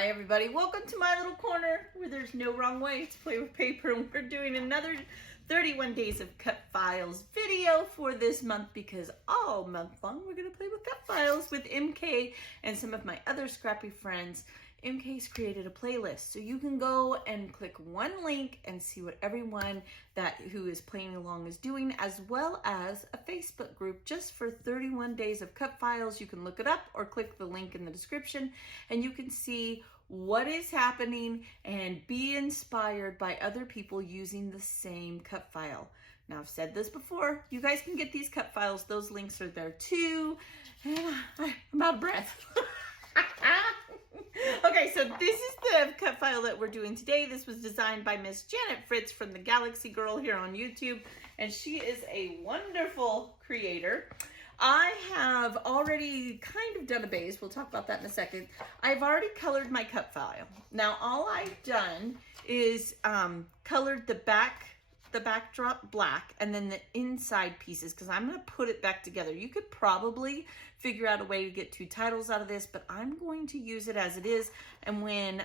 Hi everybody, welcome to my little corner where there's no wrong way to play with paper, and we're doing another 31 days of cut files video for this month because all month long we're going to play with cut files with MK and some of my other scrappy friends. MK's created a playlist, so you can go and click one link and see what everyone who is playing along is doing, as well as a Facebook group just for 31 days of cut files. You can look it up or click the link in the description and you can see what is happening and be inspired by other people using the same cut file. Now, I've said this before, you guys can get these cut files, those links are there too, and I'm out of breath. Okay, so this is the cut file that we're doing today. This was designed by Miss Janet Fritz from the Galaxy Girl here on YouTube, and she is a wonderful creator. I have already kind of done a base. We'll talk about that in a second. I've already colored my cut file. Now, all I've done is colored the backdrop black and then the inside pieces, because I'm going to put it back together. You could probably figure out a way to get two titles out of this, but I'm going to use it as it is. And when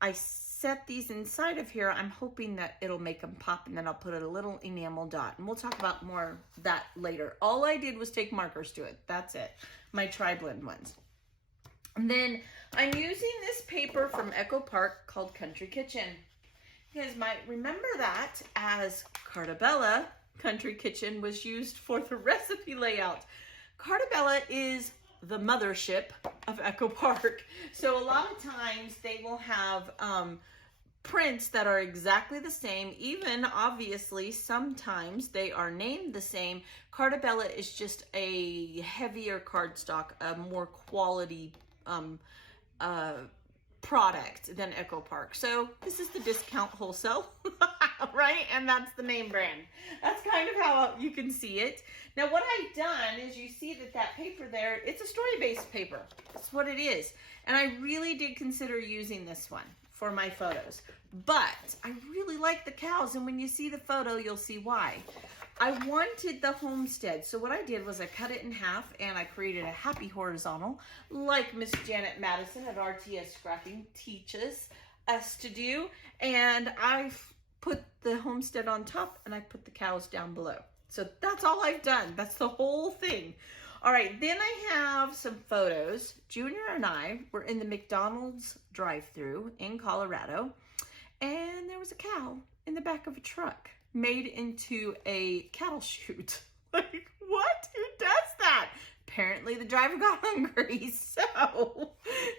I set these inside of here, I'm hoping that it'll make them pop, and then I'll put a little enamel dot, and we'll talk about more of that later. All I did was take markers to it. That's it. My tri-blend ones. And then I'm using this paper from Echo Park called Country Kitchen. You guys might remember that as Cartabella Country Kitchen was used for the recipe layout. Cartabella is the mothership of Echo Park. So a lot of times they will have prints that are exactly the same. Even obviously sometimes they are named the same. Cartabella is just a heavier cardstock, a more quality product than Echo Park. So this is the discount wholesale, right? And that's the name brand. That's kind of how you can see it. Now, what I've done is you see that paper there, it's a story-based paper. That's what it is. And I really did consider using this one for my photos, but I really like the cows. And when you see the photo, you'll see why. I wanted the homestead. So what I did was I cut it in half and I created a happy horizontal like Miss Janet Madison at RTS Scrapping teaches us to do. And I put the homestead on top and I put the cows down below. So that's all I've done. That's the whole thing. All right, then I have some photos. Junior and I were in the McDonald's drive-thru in Colorado, and there was a cow in the back of a truck made into a cattle chute. Like, what? Who does that? Apparently the driver got hungry, so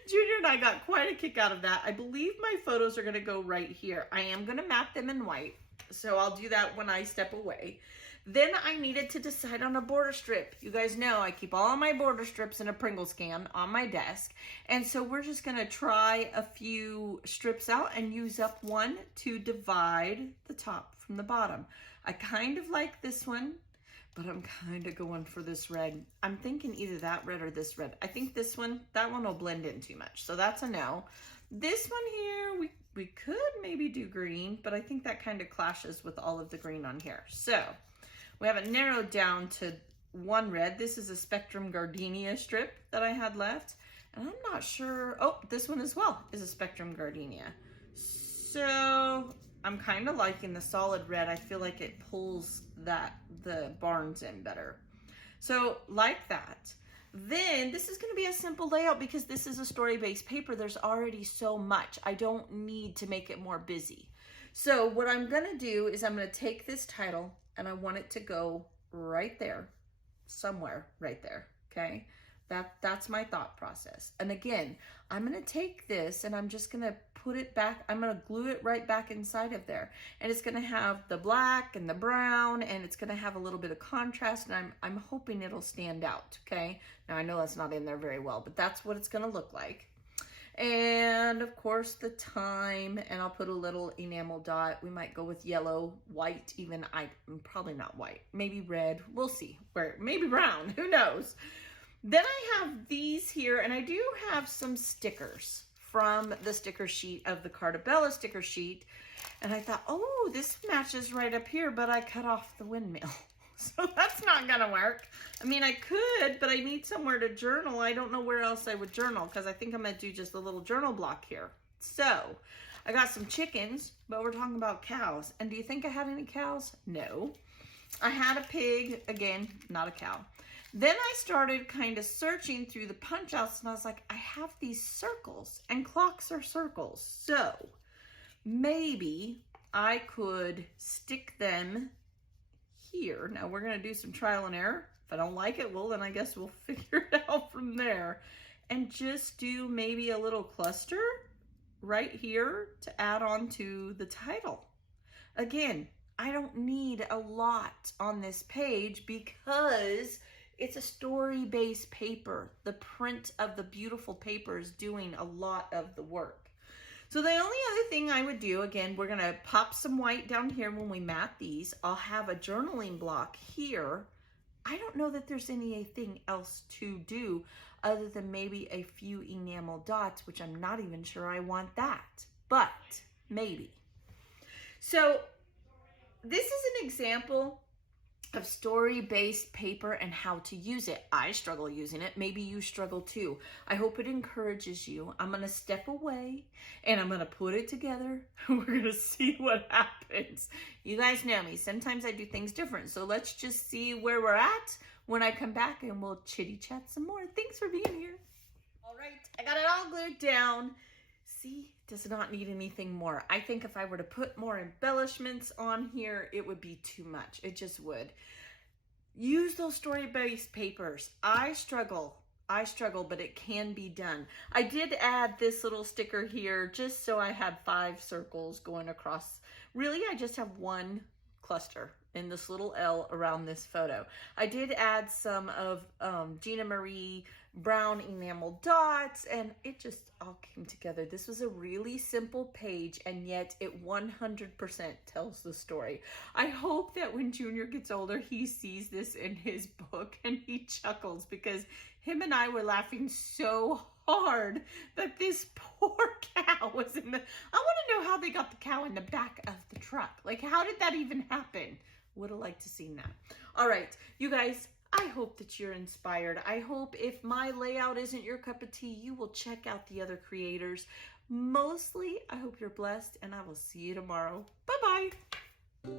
Junior and I got quite a kick out of that. I believe my photos are gonna go right here. I am gonna mat them in white, so I'll do that when I step away. Then I needed to decide on a border strip. You guys know I keep all of my border strips in a Pringles can on my desk. And so we're just gonna try a few strips out and use up one to divide the top from the bottom. I kind of like this one, but I'm kind of going for this red. I'm thinking either that red or this red. I think this one, that one will blend in too much. So that's a no. This one here, we could maybe do green, but I think that kind of clashes with all of the green on here. So we have it narrowed down to one red. This is a Spectrum Gardenia strip that I had left. And I'm not sure, oh, this one as well is a Spectrum Gardenia. So I'm kind of liking the solid red. I feel like it pulls the barns in better. So like that. Then this is gonna be a simple layout because this is a story-based paper. There's already so much. I don't need to make it more busy. So what I'm gonna do is I'm gonna take this title and I want it to go right there, somewhere right there, okay? That's my thought process. And again, I'm gonna take this and I'm just gonna put it back, I'm gonna glue it right back inside of there. And it's gonna have the black and the brown, and it's gonna have a little bit of contrast, and I'm hoping it'll stand out, okay? Now I know that's not in there very well, but that's what it's gonna look like. And of course the time, and I'll put a little enamel dot. We might go with yellow, white, even probably not white, maybe red, we'll see, maybe brown, who knows. Then I have these here, and I do have some stickers from the sticker sheet of the Cartabella sticker sheet. And I thought, oh, this matches right up here, but I cut off the windmill. So that's not gonna work. I mean, I could, but I need somewhere to journal. I don't know where else I would journal because I think I'm gonna do just a little journal block here. So I got some chickens, but we're talking about cows. And do you think I had any cows? No. I had a pig, again, not a cow. Then I started kind of searching through the punch outs and I was like, I have these circles and clocks are circles. So maybe I could stick them here. Now we're going to do some trial and error. If I don't like it, well, then I guess we'll figure it out from there. And just do maybe a little cluster right here to add on to the title. Again, I don't need a lot on this page because it's a story-based paper. The print of the beautiful paper is doing a lot of the work. So the only other thing I would do, again, we're gonna pop some white down here when we mat these. I'll have a journaling block here. I don't know that there's anything else to do other than maybe a few enamel dots, which I'm not even sure I want that, but maybe. So this is an example of story-based paper and how to use it. I struggle using it. Maybe you struggle too. I hope it encourages you. I'm going to step away and I'm going to put it together. We're going to see what happens. You guys know me. Sometimes I do things different. So let's just see where we're at when I come back and we'll chitty chat some more. Thanks for being here. All right, I got it all glued down. See, does not need anything more. I think if I were to put more embellishments on here, it would be too much. It just would. Use those story-based papers. I struggle, but it can be done. I did add this little sticker here just so I had 5 circles going across. Really, I just have one cluster in this little L around this photo. I did add some of Gina Marie brown enamel dots and it just all came together. This was a really simple page and yet it 100% tells the story. I hope that when Junior gets older, he sees this in his book and he chuckles because him and I were laughing so hard that this poor cow was in the, I want to know how they got the cow in the back of the truck. Like, how did that even happen? Would have liked to seen that. All right, you guys, I hope that you're inspired. I hope if my layout isn't your cup of tea, you will check out the other creators. Mostly, I hope you're blessed and I will see you tomorrow. Bye-bye.